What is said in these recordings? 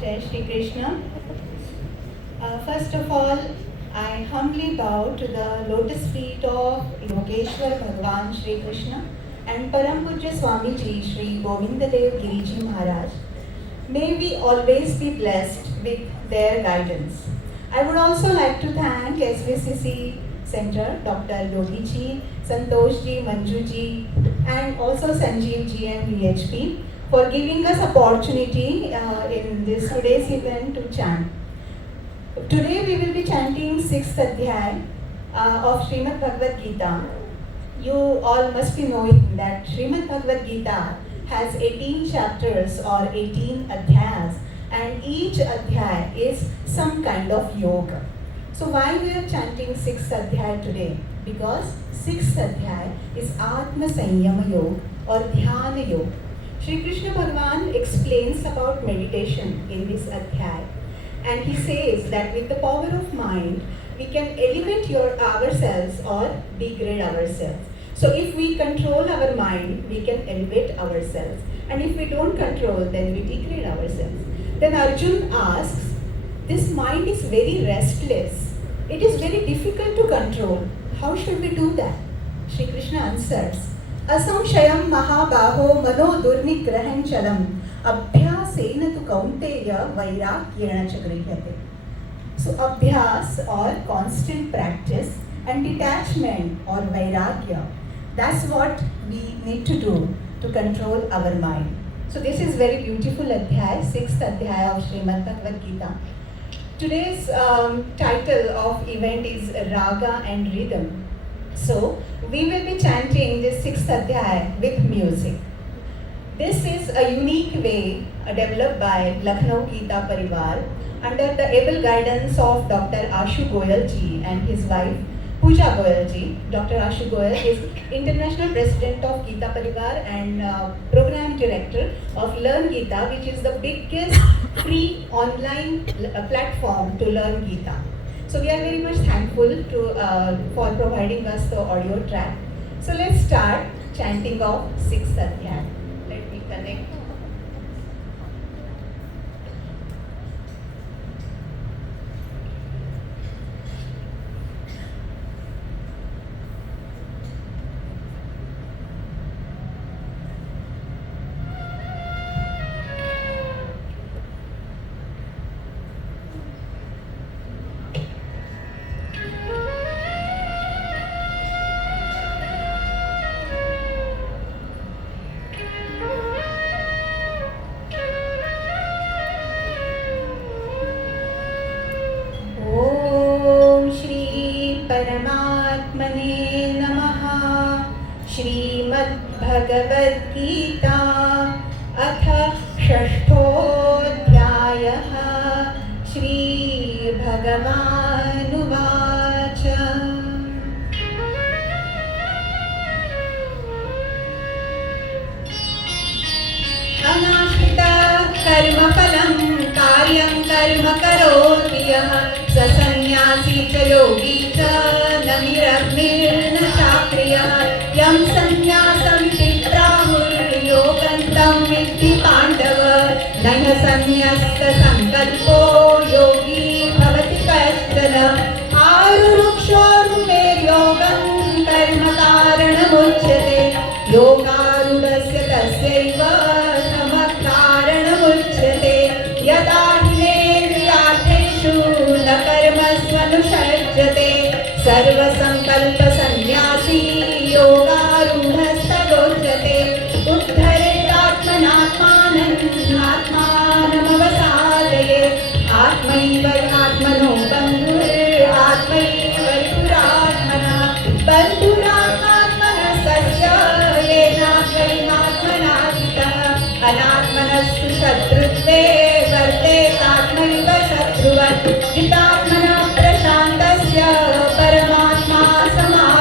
Jai Shri Krishna. First of all, I humbly bow to the lotus feet of Yogeshwar Bhagwan Shri Krishna and Param Pujya Swamiji Shri Govindadev Giriji Maharaj. May we always be blessed with their guidance. I would also like to thank SVCC Center, Dr. Yogi ji, Santosh ji, Manju ji, and also Sanjeev ji and VHP for giving us opportunity in this today's event to chant. Today we will be chanting 6th Adhyay of Srimad Bhagavad Gita. You all must be knowing that Srimad Bhagavad Gita has 18 chapters or 18 adhyayas, and each adhyay is some kind of yoga. So why we are chanting 6th Adhyay today? Because 6th Adhyay is Atma Sanyama Yoga or Dhyana Yoga. Shri Krishna Bhagavan explains about meditation in this adhyay, and he says that with the power of mind we can elevate ourselves or degrade ourselves. So if we control our mind, we can elevate ourselves, and if we don't control, then we degrade ourselves. Then Arjun asks, this mind is very restless. It is very difficult to control. How should we do that? Shri Krishna answers, Asamshayam mahabaho mano durnigrahan chalam abhyasena tu kaunteya vairagyena cha grihyate. So abhyas or constant practice and detachment or vairagya, that's what we need to do to control our mind. So this is very beautiful adhyay, 6th adhyay of Srimad Bhagavad Gita. Today's title of event is Raga and Rhythm. So we will be chanting this 6th adhyay with music. This is a unique way developed by Lucknow Gita Parivar under the able guidance of Dr. Ashu Goyal ji and his wife Pooja Goyal ji. Dr. Ashu Goyal is International President of Gita Parivar and Program Director of Learn Gita, which is the biggest free online platform to learn Gita. So we are very much thankful for providing us the audio track. So let's start chanting of 6th Adhyay. Let me connect. परमात्मने नमः। श्रीमद्भगवद्गीता अथ षष्ठोऽध्यायः। श्रीभगवानुवाच अनाश्रितः कर्मफलं कार्यं कर्म करोति यः स सन्न्यासी च योगी च न निरग्निर्न चाक्रियः यं सन्न्यासमिति प्राहुर्योगं तं विद्धि पाण्डव न ह्यः सन्न्यस्तसङ्कल्पो योगी भवति कश्चन आरुरुक्षोर्मुनेर्योगं कर्म कारणमुच्यते योगारूढस्य तस्यैव तमः कारणमुच्यते यदा न कर्मस्वनुषज्यते सर्वसङ्कल्पसन्न्यासी योगारूढस्तदोच्यते उद्धरेदात्मनात्मानम् आत्मानमवसादयेत् आत्मैव आत्मनो बन्धुरात्मैव रिपुरात्मनः बन्धुरात्मात्मनः तस्य येनात्मैवात्मना जितः अनात्मनस्तु शत्रुत्वे वर्तेतात्मैव शत्रुवत् जितात्मनः प्रशान्तस्य परमात्मा समाधिः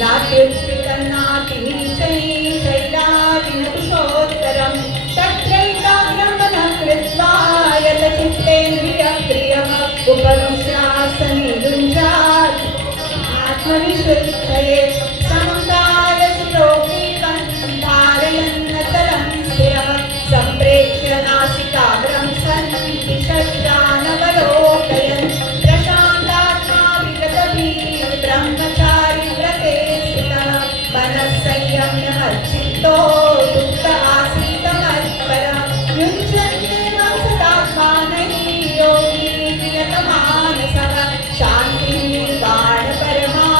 नात्युत्थितन्नातिनीचैः शैलाजिनकुशोत्तरम् तत्रैकाग्रं मनः कृत्वा यतचित्तेन्द्रियप्रियम् उपविश्यासने युञ्जात् आत्मविशुद्धये समकाय शिरोग्रीवं धारयन्नचलं स्थिरः सम्प्रेक्ष्य नासिकाग्रं सन्निशश्चानवलोकयन् प्रशान्तात्मा विगतभिः ब्रह्मचारी व्रते स्थितः मनः संयम्यमच्चित्तो युक्त आसीत् मत्परः युञ्जन्नेवं सदात्मानैः योगी नियतमानसः शान्तिं निर्वाणपरमां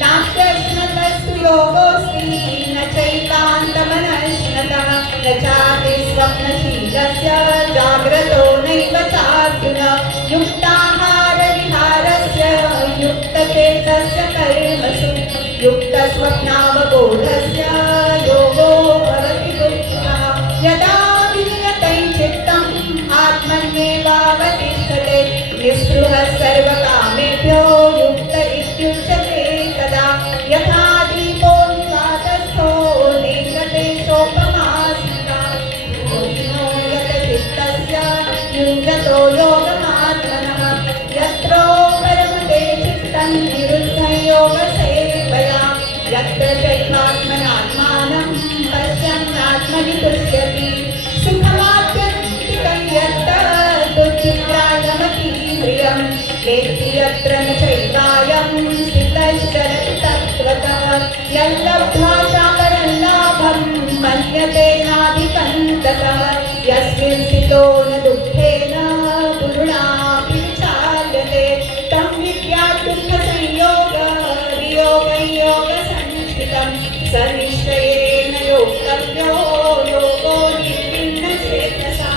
नास्त्यश्नतस्तु योगोऽस्ति न चैकान्तमनश्नतः न चापि स्वप्नशीलस्य जाग्रतो नैव चार्जुन युक्ताहारविहारस्य युक्तचेतस्य कर्मसु युक्तस्वप्नावबोधस्य योगो भवति दुःखः यदा विनियतं चित्तम् आत्मन्येवावतिष्ठते निःस्पृहः सर्वकामेभ्यो युक्त इत्युच्यते तदा यथा दीपो निवातस्थो नेङ्गते सोपमास्मिता योगिनो यतचित्तस्य युञ्जतो योगमात्मनः यत्रो परमते चित्तं निरुद्धं योगसेवया यत्र चैवात्मनात्मानं पश्यन्नात्मनि तुष्यति सुखमाप्यन्तिकं यत्तदुःखिप्रायमतीन्द्रियं वेत्ति यत्र न चैवायं स्थितश्चरति तत्त्वतः यल्लब्ध्वा चापरं लाभं मन्यते नाधिकं ततः यस्मिन् स्थितो न दुःखेन गुरुणापि विचार्यते तं विद्यात् दुःखसंयोगवियोगं योगसंस्थितं स निश्चयेन योक्तव्यो योगो निर्विण्णचेतसा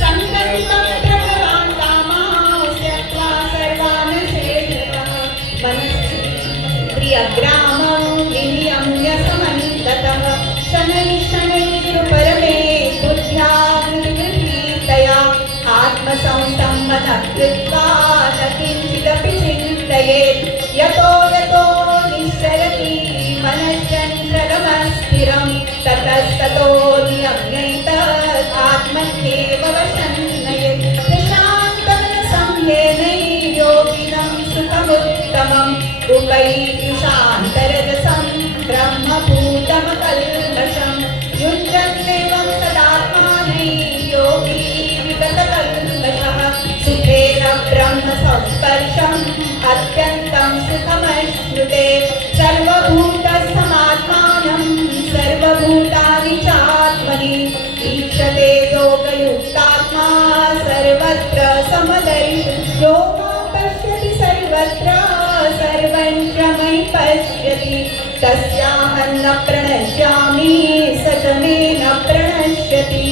सङ्कल्पं प्रभवान् कामाः त्यक्त्वा सर्वान् शेषतः मनस्प्रियग्रामं विनियम्य समन्ततः शनैः शनैरुपरमे बुद्ध्या निर्गृहीतया आत्मसंसम्मतः कृत्वा न किञ्चिदपि चिन्तयेत् यतो यतो निश्चरति मनश्चञ्चलमस्थिरं ततस्ततो नियम्यैतत् आत्मन्येव वशं नयेत् प्रशान्तमनसंयेनैः योगिनं सुखमुत्तमम् उपैयुषान्तरजसं ब्रह्मभूतमकल्मषं युञ्जन्नेवं सदात्मानैः योगी विगतकल्मषः सुखेन ब्रह्मसंस्पर्शम् अत्यन्तं सुखमश्नुते सर्वभूतस्थमात्मानं सर्वभूतानि चात्मनि ईक्षते योगयुक्तात्मा सर्वत्र समदर्शि योगो पश्यति सर्वत्र सर्वं च मयि पश्यति तस्याहं न प्रणश्यामि स च मे न प्रणश्यति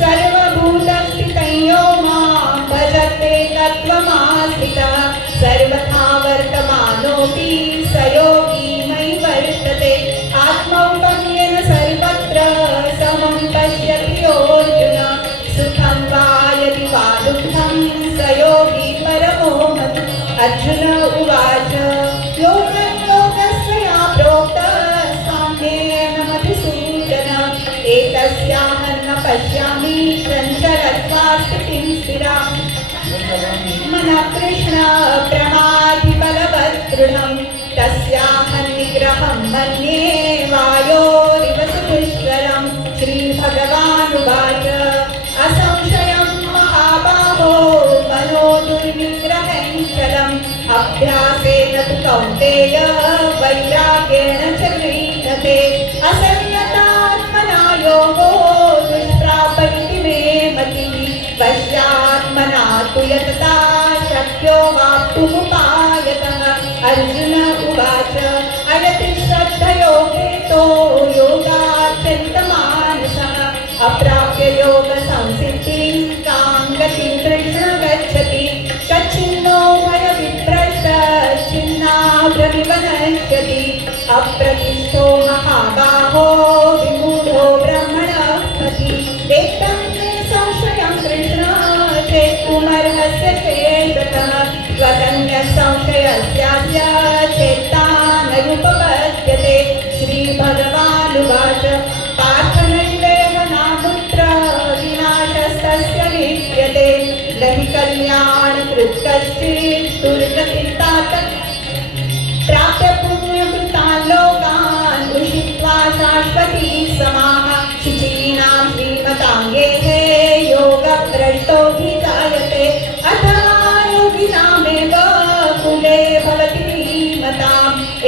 सर्वभूतस्थितं यो मां भजते तत्त्वमास्थितः सर्वथा वर्तमानोऽपि स योगी मयि वर्तते आत्मौपम्येन सर्वत्र समं पश्यति योऽर्जुन सुखं वा यदि वा दुःखं स योगी परमो मति अर्जुन उवाच योगं योगस्त्वया प्रोक्तः साम्येन मधुसूदन एतस्याहं न पश्यामि चञ्चलत्वा स्थितिं स्थिराम् मनः कृष्ण प्रमाथि बलवदृढं तस्याहं निग्रहं मन्ये वायोरिव सुदुष्करं श्रीभगवानुवाच असंशयं महाबाहो मनो दुर्निग्रहं चलम् अभ्यासेन तु कौन्तेय वैराग्येण च गृह्यते असंयतात्मना योगो दुष्प्राप इति मे मतिः वश्यात्मना तु यतता शक्यो वाप्तुमुपायतः अर्जुन उवाच अयति श्रद्धयोगेतो योगाचरितमानसः अप्राप्य योगसंसिद्धिं कां गतिं कृष्ण गच्छति कच्छिन्नो भयविभ्रष्टश्चिन्नाभ्रमिव नश्यति अप्रतिष्ठो महाबाहो विमूढो ब्रह्मणः पथि वेत्तं मे संशयं कृष्ण चेत्तुमर्हस्य चेततः त्वदन्यः संशयस्यास्य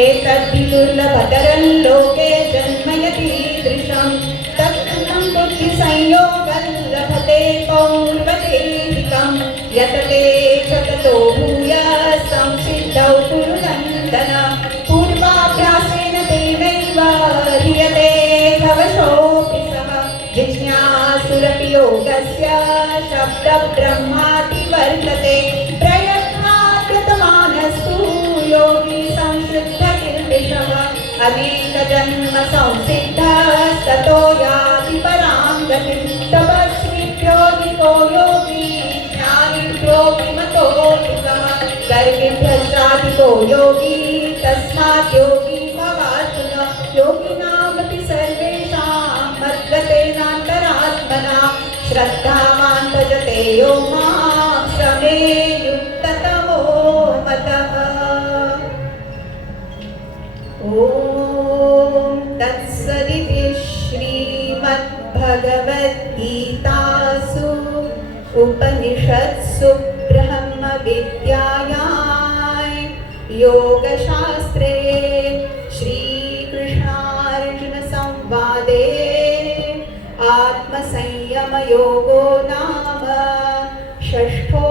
एतद्धि दुर्लभतरं लोके जन्म यतीदृशं तत्कृतं बुद्धिसंयोगं लभते पौर्वदेहिकं यतते सततो भूयः संसिद्धौ कुरुनन्दन पूर्वाभ्यासेन तेनैव ह्रियते कवशोऽपि सः जिज्ञासुरपि योगस्य शब्दब्रह्माति वर्तते प्रयत्नाद्यतमानस्तु योगी संशुद्धकिल्बिषः अनेकजन्म संसिद्धस्ततो याति परां गतिं तपस्विभ्योऽधिको योगी ज्ञानिभ्योऽपि मतोऽधिकः कर्मिभ्यश्चाधिको योगी तस्मात् योगी भवार्जुन योगिनामपि सर्वेषां मद्गतेनान्तरात्मना श्रद्धावान् भजते यो मां समे युक्ततमो मतः। ॐ तत्सदिति श्रीमद्भगवद्गीतासु उपनिषत्सु ब्रह्मविद्यायां योगशास्त्रे श्रीकृष्णार्जुनसंवादे आत्मसंयमयोगो नाम षष्ठो